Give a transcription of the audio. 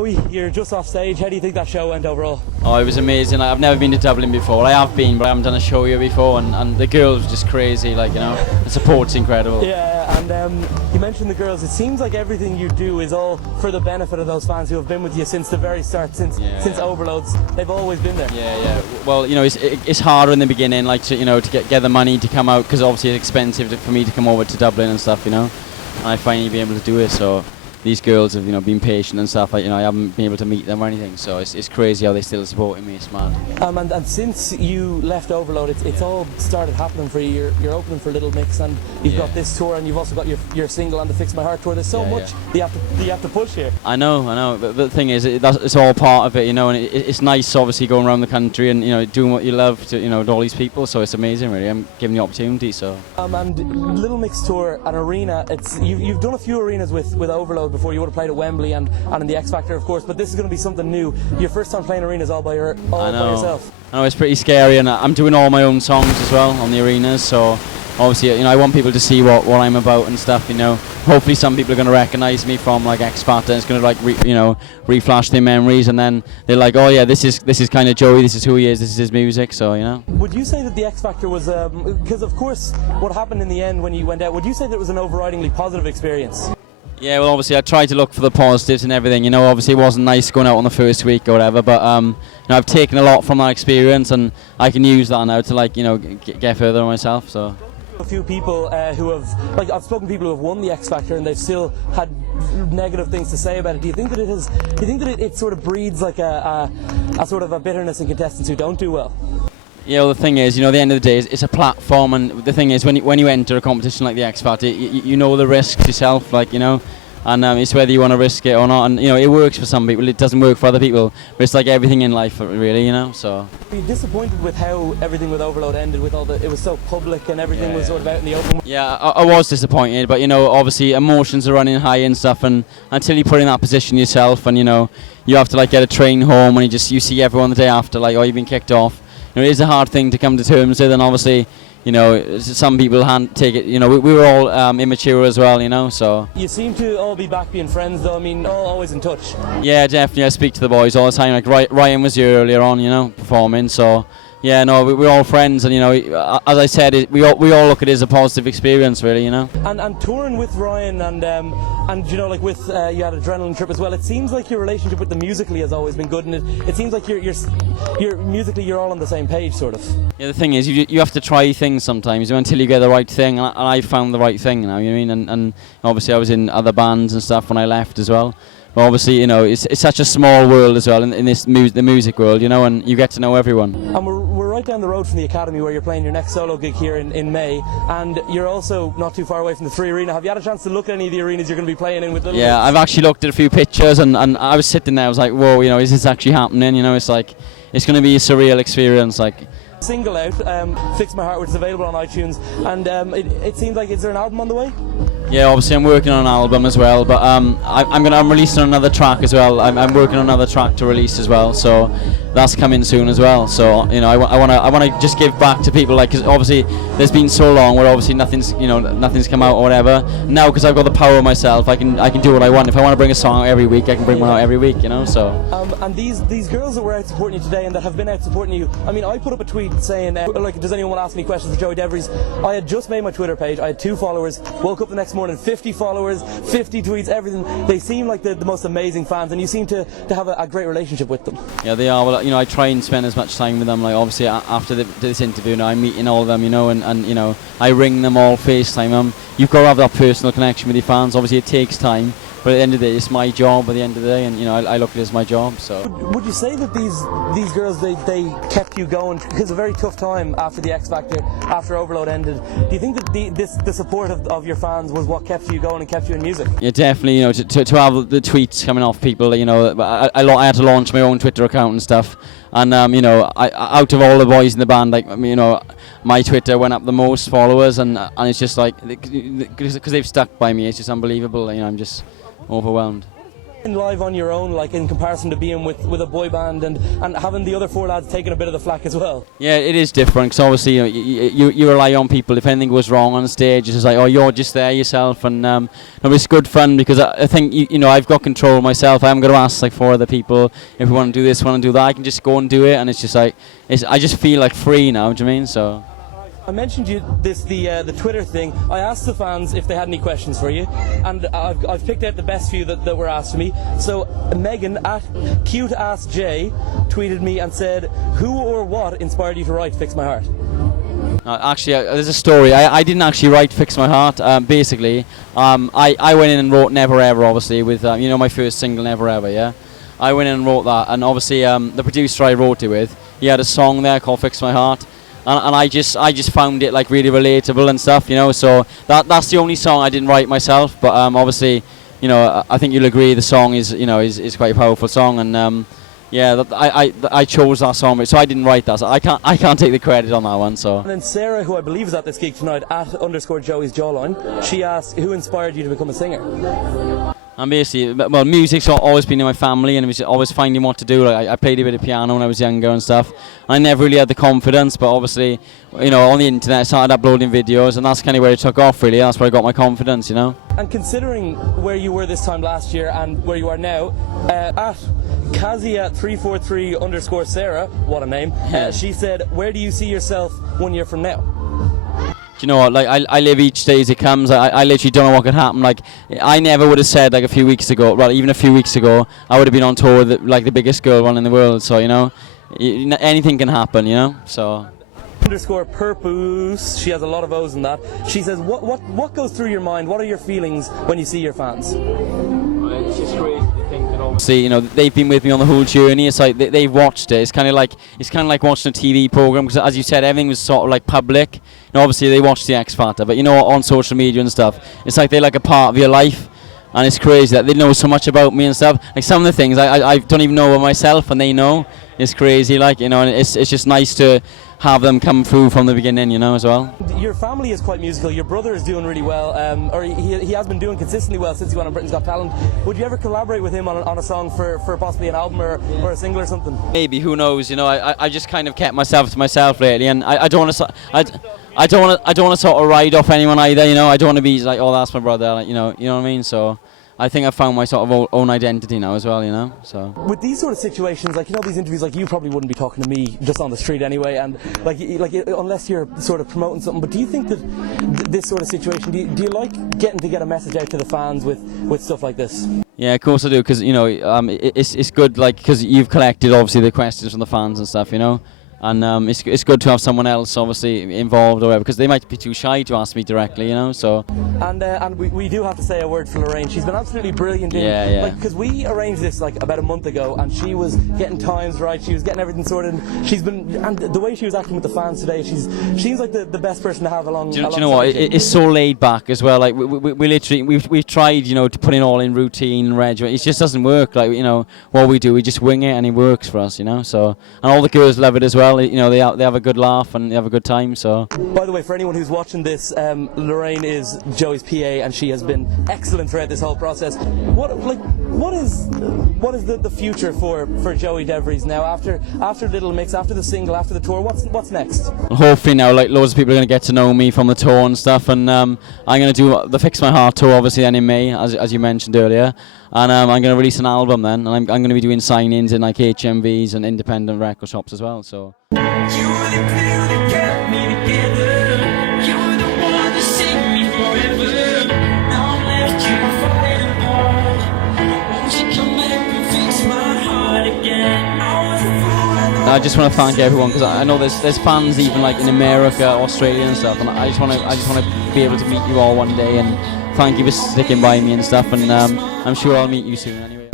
Joey, you're just off stage. How do you think that show went overall? Oh, it was amazing. I've never been to Dublin before. I have been, but I haven't done a show here before, and the girls were just crazy, like, you know, the support's incredible. Yeah, and you mentioned the girls. It seems like everything you do is all for the benefit of those fans who have been with you since the very start, since Overloads. They've always been there. Yeah. Well, you know, it's harder in the beginning, like, to get the money to come out, because obviously it's expensive for me to come over to Dublin and stuff, you know. And I finally been able to do it, so these girls have, been patient and stuff. I haven't been able to meet them or anything, so it's crazy how they still supporting me. It's mad. And since you left Overload, it's all started happening for you. You're opening for Little Mix, and you've got this tour, and you've also got your single and the Fix My Heart tour. There's so much you have to push here. I know. But the thing is, it's all part of it, and it's nice, obviously, going around the country and doing what you love to with all these people. So it's amazing, really. I'm given the opportunity. So. And Little Mix tour, an arena. You've done a few arenas with Overload before. You would have played at Wembley and in the X Factor, of course, but this is going to be something new. Your first time playing arenas all by yourself. I know, it's pretty scary, and I'm doing all my own songs as well on the arenas, so obviously, I want people to see what I'm about and stuff, Hopefully some people are going to recognise me from, like, X Factor. It's going to, reflash their memories, and then they're like, oh yeah, this is kind of Joey, this is who he is, this is his music, so, Would you say that the X Factor was, because of course, what happened in the end when you went out, would you say that it was an overridingly positive experience? Yeah, well, obviously I tried to look for the positives and everything, obviously it wasn't nice going out on the first week or whatever, but I've taken a lot from that experience, and I can use that now to get further on myself, so. A few people who have, I've spoken to people who have won the X Factor and they've still had negative things to say about it. Do you think that it sort of breeds like a sort of a bitterness in contestants who don't do well? Yeah, well, the thing is, at the end of the day, it's a platform, and the thing is, when you enter a competition like the X Factor, you know the risks yourself, and it's whether you want to risk it or not, and it works for some people, it doesn't work for other people, but it's like everything in life, really, so. Were you disappointed with how everything with Overload ended, with it was so public and everything was sort of out in the open? Yeah, I was disappointed, but obviously emotions are running high and stuff, and until you put in that position yourself, and you have to get a train home, and you see everyone the day after, you've been kicked off. It is a hard thing to come to terms with, and obviously, some people take it. We were all immature as well, so. You seem to all be back being friends, though. I mean, always in touch. Yeah, definitely. I speak to the boys all the time. Like Ryan was here earlier on, performing. So, yeah, no, we're all friends, and as I said, we all look at it as a positive experience, really, And touring with Ryan, and with you had Adrenaline Trip as well. It seems like your relationship with the Musically has always been good, and it seems like you're musically you're all on the same page, sort of. Yeah, the thing is, you have to try things sometimes until you get the right thing, and I found the right thing, and obviously I was in other bands and stuff when I left as well. But obviously, it's such a small world as well in this the music world, and you get to know everyone. And we're right down the road from the Academy where you're playing your next solo gig here in May, and you're also not too far away from the Three Arena. Have you had a chance to look at any of the arenas you're going to be playing in with Little Mix? Yeah, I've actually looked at a few pictures, and I was sitting there, I was like, whoa, is this actually happening? It's like, it's going to be a surreal experience, Single out, Fix My Heart, which is available on iTunes, and it seems like, is there an album on the way? Yeah, obviously I'm working on an album as well, but I'm releasing another track as well. I'm working on another track to release as well, so that's coming soon as well. So I want to just give back to people, because obviously there's been so long where obviously nothing's come out or whatever. Now, because I've got the power of myself, I can do what I want. If I want to bring a song out every week, I can bring one out every week, So. And these girls that were out supporting you today and that have been out supporting you, I mean, I put up a tweet saying, does anyone want to ask any questions of Joey Devries? I had just made my Twitter page. I had 2 followers. Woke up the next morning, 50 followers, 50 tweets, everything. They seem like the most amazing fans, and you seem to have a great relationship with them. Yeah, they are. Well, I try and spend as much time with them. Obviously after this interview, I'm meeting all of them, and I ring them all, FaceTime them. You've got to have that personal connection with your fans. Obviously, it takes time. But at the end of the day, it's my job at the end of the day, and I look at it as my job. So. Would you say that these girls they kept you going, because it's a very tough time after the X Factor, after Overload ended? Do you think that the support of your fans was what kept you going and kept you in music? Yeah, definitely. To have the tweets coming off people, I had to launch my own Twitter account and stuff, and out of all the boys in the band, my Twitter went up the most followers, and it's just because they've stuck by me, it's just unbelievable. I'm just overwhelmed. And live on your own, like in comparison to being with a boy band and having the other four lads taking a bit of the flack as well? Yeah, it is different because obviously you rely on people. If anything goes wrong on stage, it's just like, oh, you're just there yourself, and it's good fun because I think you know, I've got control myself. I'm going to ask like 4 other people if we want to do this, want to do that. I can just go and do it, and it's just like I just feel like free now. Do you know what I mean? So. I mentioned the Twitter thing. I asked the fans if they had any questions for you, and I've picked out the best few that were asked to me. So Megan at CuteAskJ tweeted me and said, "Who or what inspired you to write Fix My Heart?" Actually, there's a story. I didn't actually write Fix My Heart. Basically, I went in and wrote Never Ever, obviously, with you know, my first single, Never Ever, yeah? I went in and wrote that, and obviously the producer I wrote it with, he had a song there called Fix My Heart. And I just found it like really relatable and stuff, you know. So that's the only song I didn't write myself. But obviously, you know, I think you'll agree the song is, you know, is quite a powerful song. And yeah, I chose that song, so I didn't write that. So I can't take the credit on that one. So. And then Sarah, who I believe is at this gig tonight, at _Joey's Jawline, she asked, "Who inspired you to become a singer?" And basically, well, music's always been in my family, and it was always finding what to do. Like I played a bit of piano when I was younger and stuff. And I never really had the confidence, but obviously, you know, on the internet, I started uploading videos, and that's kind of where it took off. Really, that's where I got my confidence, you know. And considering where you were this time last year and where you are now, at Kazia343 _Sarah, what a name. She said, "Where do you see yourself 1 year from now?" You know what, like I live each day as it comes. I literally don't know what could happen. Like I never would have said like a few weeks ago, well, even a few weeks ago, I would have been on tour with like the biggest girl one in the world. So, you know, anything can happen, you know. So. _Purpose, she has a lot of O's in that. She says, what goes through your mind? What are your feelings when you see your fans? It's just crazy to think that obviously, you know, they've been with me on the whole journey. It's like they've watched it. It's kind of like watching a TV program, because as you said, everything was sort of like public. You know, obviously they watched the X Factor, but you know, on social media and stuff, it's like they're like a part of your life. And it's crazy that they know so much about me and stuff. Like some of the things I don't even know about myself, and they know. It's crazy, like, you know, and it's just nice to have them come through from the beginning, you know, as well. Your family is quite musical. Your brother is doing really well, or he has been doing consistently well since he went on Britain's Got Talent. Would you ever collaborate with him on a song for possibly an album or a single or something? Maybe, who knows? You know, I just kind of kept myself to myself lately, and I don't want to. I don't want to sort of ride off anyone either. You know, I don't want to be like, oh, that's my brother. Like, you know what I mean? So. I think I've found my sort of own identity now as well, you know. So with these sort of situations, like, you know, these interviews, like, you probably wouldn't be talking to me just on the street anyway, and like unless you're sort of promoting something. But do you think that this sort of situation, do you like getting to get a message out to the fans with stuff like this? Yeah, of course I do, because you know, it's good, like, because you've collected obviously the questions from the fans and stuff, you know. And it's good to have someone else obviously involved or whatever, because they might be too shy to ask me directly, you know. So and we do have to say a word for Lorraine. She's been absolutely brilliant. Yeah. Like, because we arranged this like about a month ago, and she was getting times right. She was getting everything sorted. And the way she was acting with the fans today, she seems like the best person to have along. Do you know what? It's so laid back as well. Like we literally we've tried, you know, to put it all in routine and regimen. It just doesn't work. Like, you know, what we do, we just wing it, and it works for us, you know. So, and all the girls love it as well. You know, they have a good laugh and they have a good time. So. By the way, for anyone who's watching this, Lorraine is Joey's PA, and she has been excellent throughout this whole process. What is the future for Joey Devries now after Little Mix, after the single, after the tour? What's next? Well, hopefully now, like, loads of people are going to get to know me from the tour and stuff, and I'm going to do the Fix My Heart tour obviously then in May, as you mentioned earlier. And I'm going to release an album then, and I'm going to be doing signings in like HMVs and independent record shops as well. So. I just want to thank everyone, because I know there's fans even like in America, Australia and stuff, and I just want to be able to meet you all one day, and thank you for sticking by me and stuff, and I'm sure I'll meet you soon anyway.